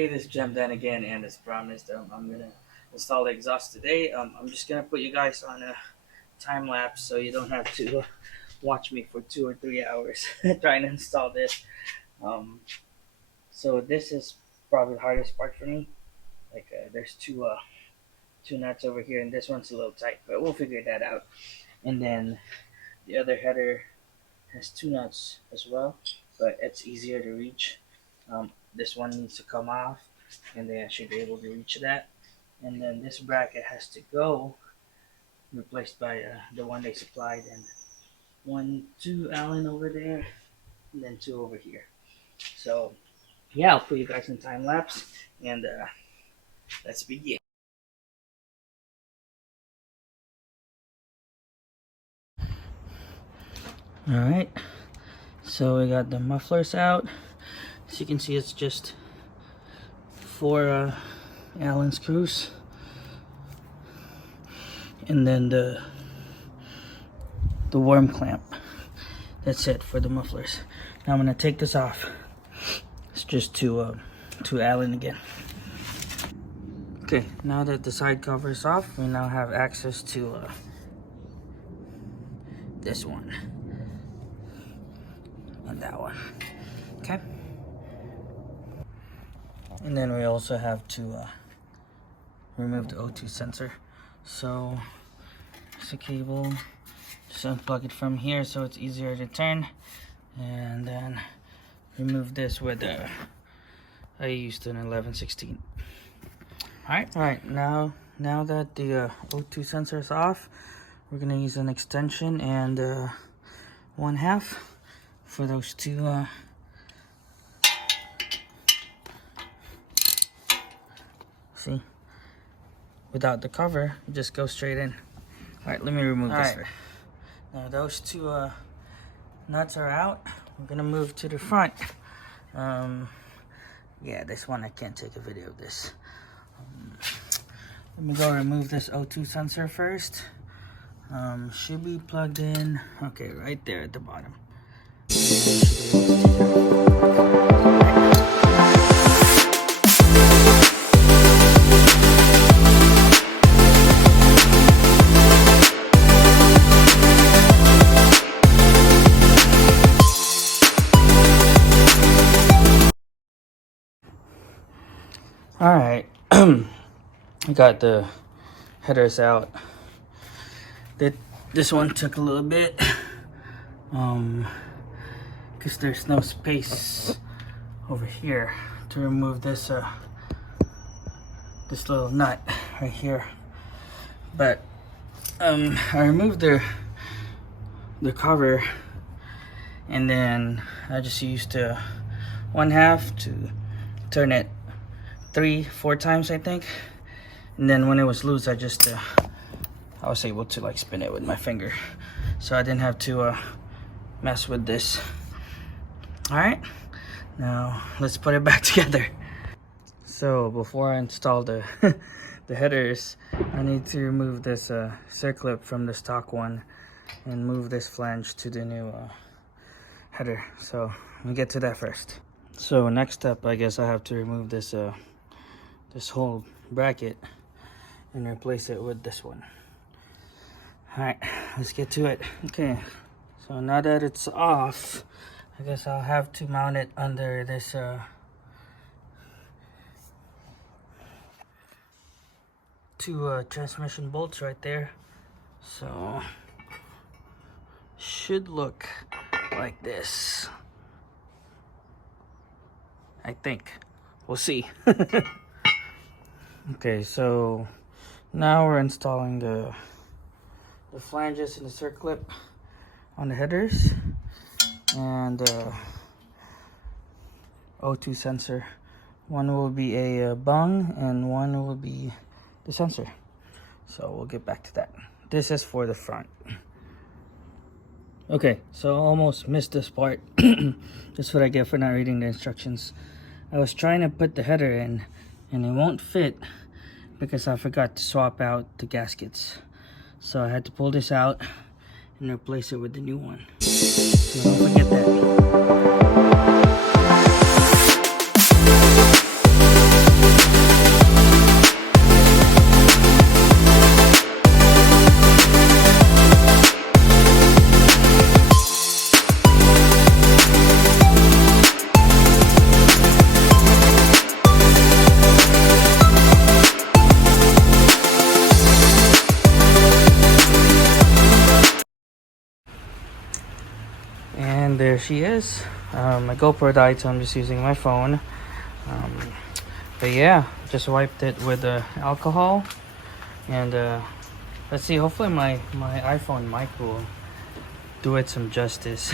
Hey, this is Jem Dan again, and as promised, I'm gonna install the exhaust today. I'm just gonna put you guys on a time lapse so you don't have to watch me for 2 or 3 hours trying to install this. Um, so this is probably the hardest part for me. Like, there's two nuts over here, and this one's a little tight, but we'll figure that out. And then the other header has two nuts as well, but it's easier to reach. This one needs to come off, and then I should be able to reach that. And then this bracket has to go, replaced by the one they supplied, and two Allen over there, and then two over here. So yeah, I'll put you guys in time lapse, and let's begin. All right, so we got the mufflers out. As you can see, it's just four Allen screws, and then the worm clamp. That's it for the mufflers. Now I'm gonna take this off. It's just two Allen again. Okay, now that the side cover is off, we now have access to this one and that one. Okay. And then we also have to remove the O2 sensor. So it's a cable. Just unplug it from here so it's easier to turn, and then remove this with I used an 11/16. All right. Now that the O2 sensor is off, we're gonna use an extension and 1/2 for those two. See, without the cover, it just goes straight in. All right, let me remove this first. Now those two nuts are out. We're gonna move to the front. Yeah, this one I can't take a video of this. Let me go remove this O2 sensor first. Should be plugged in. Okay, right there at the bottom. All right, I got the headers out. This one took a little bit, because there's no space over here to remove this this little nut right here. But I removed the cover, and then I just used 1/2 to turn it 3-4 times, I think. And then when it was loose, I was able to like spin it with my finger, so I didn't have to mess with this. All right, now let's put it back together. So before I install the the headers, I need to remove this circlip from the stock one and move this flange to the new header. So let me get to that first. So next up, I guess I have to remove this this whole bracket and replace it with this one. All right, let's get to it. Okay, so now that it's off, I guess I'll have to mount it under this two transmission bolts right there. So should look like this, I think. We'll see. Okay, so now we're installing the flanges and the circlip on the headers, and O2 sensor. One will be a bung and one will be the sensor. So we'll get back to that. This is for the front. Okay, so I almost missed this part. That's what I get for not reading the instructions. I was trying to put the header in, and it won't fit because I forgot to swap out the gaskets. So I had to pull this out and replace it with the new one. So don't forget that. she is. My GoPro died, so I'm just using my phone. But yeah, just wiped it with alcohol, and let's see. Hopefully, my iPhone mic will do it some justice.